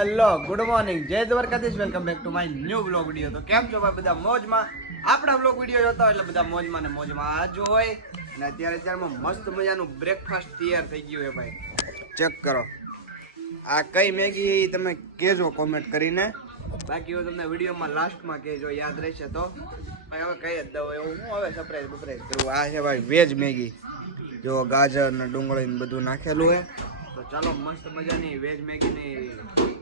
Hello good morning જય Dwarkadhish welcome back to my new blog video. તો કેમ છો ભાઈ બધા મોજમાં? આપણા બ્લોગ વિડિયો જોતા હોય એટલે બધા મોજમાં ને મોજમાં આજ હોય. અને અત્યારમાં મસ્ત મજાનું બ્રેકફાસ્ટ તૈયાર થઈ ગયું છે ભાઈ. ચેક કરો આ કઈ મેગી તમે કહેજો કોમેન્ટ કરીને. બાકી હું તમને વિડીયોમાં લાસ્ટમાં કહેજો યાદ રહેશે તો ભાઈ. હવે કઈ જ દઉં એવું હું હવે સરપ્રાઈઝ કરવું. આ છે ભાઈ વેજ મેગી, જો ગાજર ને ડુંગળી ને બધું નાખેલું છે. તો ચાલો મસ્ત મજાની વેજ મેગીની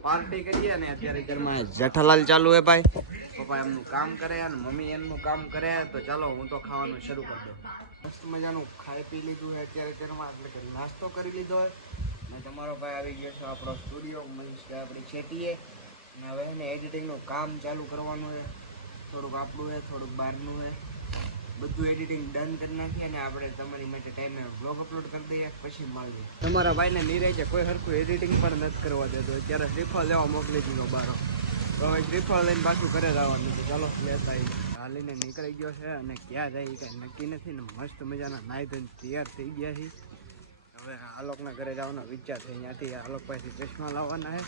પાર્ટી કરીએ. અને અત્યારે ઘરમાં જેઠાલાલ ચાલુ છે ભાઈ. પપ્પા એમનું કામ કરે અને મમ્મી એમનું કામ કરે. તો ચાલો હું તો ખાવાનું શરૂ કરી દઉં. મસ્ત મજાનું ખાઈ પી લીધું છે અત્યારે ઘરમાં, એટલે કે નાસ્તો કરી લીધો હોય. અને તમારો ભાઈ આવી ગયો છે આપણો સ્ટુડિયો મીન્સ કે આપણી છેટીએ. અને હવે એને એડિટિંગનું કામ ચાલુ કરવાનું છે. થોડુંક આપણું છે, થોડુંક બહારનું છે. બધું એડિટિંગ ડન કરી નાખીએ અને આપણે તમારી માટે ટાઈમે વ્લોગ અપલોડ કરી દઈએ, પછી મળીએ. તમારા ભાઈને નિરાય કોઈ હરખું એડિટિંગ પણ નથી કરવા દેતો. અત્યારે શ્રીફળ લેવા મોકલી દીધો બારો. તો હવે શ્રીફળ લઈને પાછું ઘરે જવાનું છે. ચાલો લેતા હાલીને નીકળી ગયો છે. અને ક્યાં જાય કાંઈ નક્કી નથી ને મસ્ત મજાના નાહી ધોઈને તૈયાર થઈ ગયા છે. હવે આલોકના ઘરે જવાનો વિચાર છે. ત્યાંથી આલોક પાસેથી ચશ્મા લાવવાના છે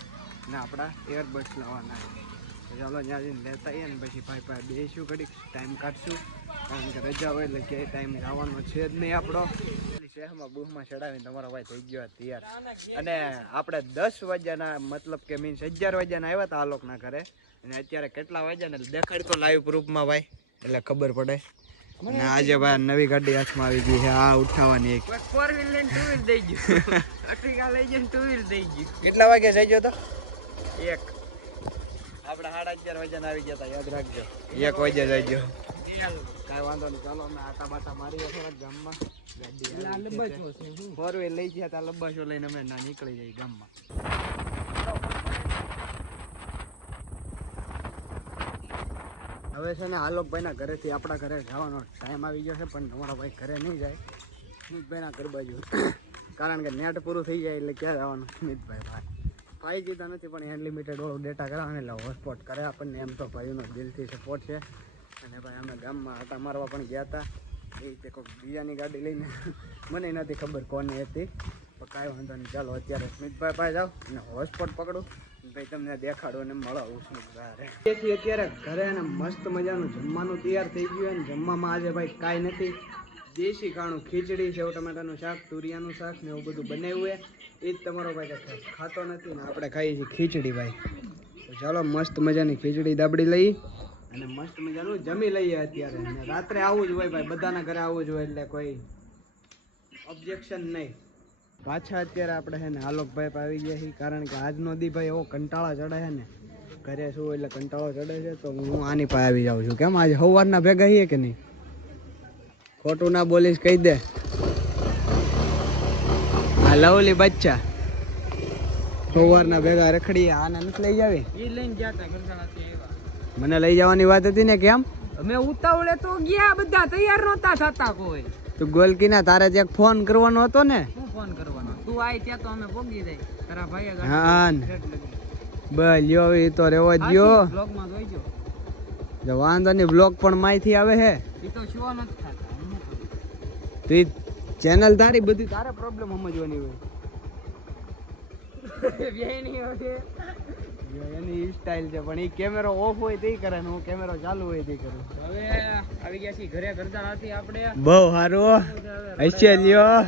અને આપણા એરબડ્સ લાવવાના છે. તો ચાલો ત્યાં જઈને લેતા આવીએ ને પછી ભાઈ ભાઈ બેસીશું, ઘડીક ટાઈમ કાઢશું. કારણ કે રજા હોય એટલે ક્યાંય ટાઈમ આવવાનો છે જ નહીં આપણો. શહેરમાં બૂહમાં ચડાવીને તમારો ભાઈ થઈ ગયો તૈયાર. અને આપણે 10 વાગ્યાના મતલબ કે મીન્સ 11 વાગ્યાના આવ્યા હતા આલોકના ઘરે. અને અત્યારે કેટલા વાગ્યા ને દેખાડ તો લાઈવ પ્રૂફમાં ભાઈ, એટલે ખબર પડે. અને આજે ભાઈ નવી ગાડી હાથમાં આવી ગઈ છે. આ ઉઠાવવાની એક 4 વ્હીલ લઈને 2 વ્હીલ દઈ ગયું. અટ્રિકા લઈ જઈને 2 વ્હીલ દઈ ગયું. કેટલા વાગે જઈ ગયો તો? 1 આપણે 11:30 વાગ્યાના આવી ગયા હતા, યાદ રાખજો. 1 વાગ્યા જઈ ગયો. કાંઈ વાંધો નહીં, ચાલો અમે આટા બાટા મારીએ થોડાક ગામમાં. ગાડી 4 વ્હીલ લઈ ગયા હતા, લબ્બાશો લઈને અમે ના નીકળી જઈએ ગામમાં. હવે છે ને આલોકભાઈના ઘરેથી આપણા ઘરે જવાનો ટાઈમ આવી ગયો છે. પણ તમારો ભાઈ ઘરે નહીં જાય, સ્મિતભાઈના ઘર બાજુ. કારણ કે નેટ પૂરું થઈ જાય એટલે ક્યાં જવાનું સ્મિતભાઈ ભાઈ. 5G તો નથી પણ અનલિમિટેડ વાળું ડેટા કરાવે એટલે હોટસ્પોટ કરે આપણને. એમ તો ભાઈઓનો દિલથી સપોર્ટ છે. અને ભાઈ અમે ગામમાં આટા મારવા પણ ગયા હતા. એ રીતે કોઈ બીજાની ગાડી લઈને મને નથી ખબર કોની હતી, પણ કાંઈ વાંધો નહીં. ચાલો અત્યારે સ્મિતભાઈ પાસે જાઓ અને હોટસ્પોટ પકડું ભાઈ, તમને દેખાડો અને મળો સ્મિતભાઈ. તેથી અત્યારે ઘરે અને મસ્ત મજાનું જમવાનું તૈયાર થઈ ગયું. અને જમવામાં આજે ભાઈ કાંઈ નથી, દેશી ખાણું ખીચડી, સેવ ટમાટાનું શાક, તુરિયાનું શાક ને એવું બધું બનાવ્યું છે. એ જ તમારો ભાઈ ખાતો નથી ને આપણે ખાઈએ છીએ ખીચડી ભાઈ. તો ચાલો મસ્ત મજાની ખીચડી દાબડી લઈ અને મસ્ત મજાનું જમી લઈએ અત્યારે. અને રાત્રે આવું જ હોય ભાઈ, બધાના ઘરે આવું જ હોય એટલે કોઈ ઓબ્જેક્શન નહીં. પાછા અત્યારે આપણે છે ને આલોકભાઈ આવી ગયા છીએ. કારણ કે આજનો દી ભાઈ એવો કંટાળા ચડે છે ને, ઘરે શું એટલે કંટાળો ચડે છે. તો હું આની પાસે આવી જાઉં છું. કેમ આજે સવારના ભેગા છીએ કે નહીં? ખોટું ના બોલીશ કહી દે. આ લવલી બચ્ચા સવારના ભેગા રખડીએ. આને નથી લઈ જાવી? એ લઈને ગયા હતા. મને લઈ જવાની વાત હતી ને, કેમ? અમે ઉતાવળે તો ગયા, બધા તૈયાર નહોતા થતા કોઈ. તું ગોલકી ના તારે ત્યાં ફોન કરવાનો હતો ને? શું ફોન કરવાનો? તું આવી ત્યાં તો અમે પોગી જાય. તારા ભાઈએ હા બસ લ્યો, એ તો રેવો જ ગયો. બ્લોગમાં જોઈજો. જો વાંધો નહીં, બ્લોગ પણ માહિતી આવે છે. એ તો શો નથી થતા. તું ચેનલ તારી બધી તારે પ્રોબ્લેમ સમજવાની હોય. એની સ્ટાઇલ છે પણ એ કેમેરો ઓફ હોય તે કરે ને હું કેમેરો ચાલુ હોય તે કરું. હવે આવી ગયા છીએ ઘરે. ઘરદાર હતી આપણે. બહુ સારું હશે લ્યો.